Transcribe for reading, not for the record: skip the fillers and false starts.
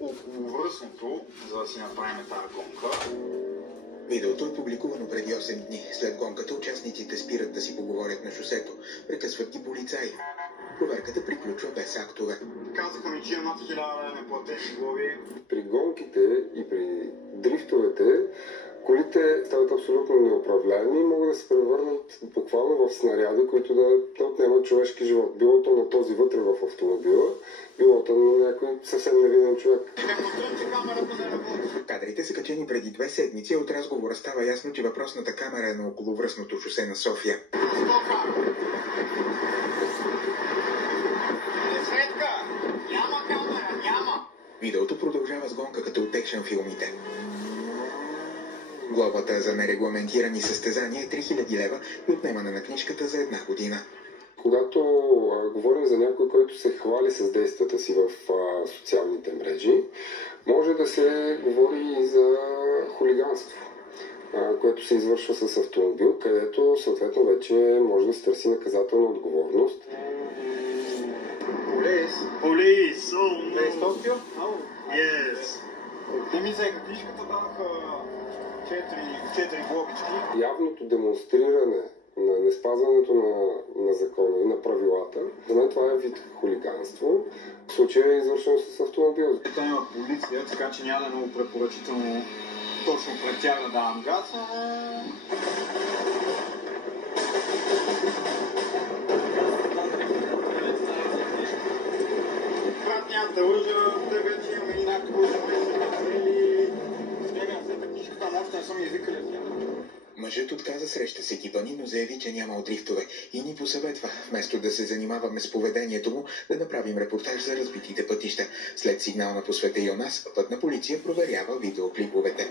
околовръстното, за да си направим тази гонка. Видеото е публикувано преди 8 дни. След гонката участниците спират да си поговорят на шосето. Прекъсват ги полицаи. Проверката приключва без актове. Казаха ми, че има над 1000 лева неплатени глоби. При гонките и при дрифтовете колите стават абсолютно неуправляеми и могат да се превърнат буквално в снаряди, които да отнемат човешки живот. Било то на този вътре в автомобила, било то на някой съвсем невинен човек. Кадрите са качени преди 2 седмици, от разговора става ясно, че въпросната камера е на околовръстното шосе на София. Няма камера, няма! Видеото продължава с гонка като от екшън филмите. Глобата за нерегламентирани състезания е 3000 лева и отнемане на книжката за 1 година. Когато говорим за някой, който се хвали с действията си в социалните мрежи, може да се говори и за хулиганство, което се извършва с автомобил, където съответно вече може да се търси наказателна отговорност. Полис! They stopped you? Yes. Те ми взеха книжката, даха 4 глобички. Явното демонстриране на неспазването на закона и на правилата, за мен това е вид хулиганство. В случая е извършено с автомобил. Тук има полиция, така че няма да е много препоръчително точно пред тях да давам газ, няма да лъжа, те вече имаме и някакво или сбегам след книжката, но още не съм извикали. Мъжът отказа среща с екипа ни, но заяви, че няма дрифтове и ни посъветва, вместо да се занимаваме с поведението му, да направим репортаж за разбитите пътища. След сигнал на Посвети и у нас, Пътна полиция проверява видеоклиповете.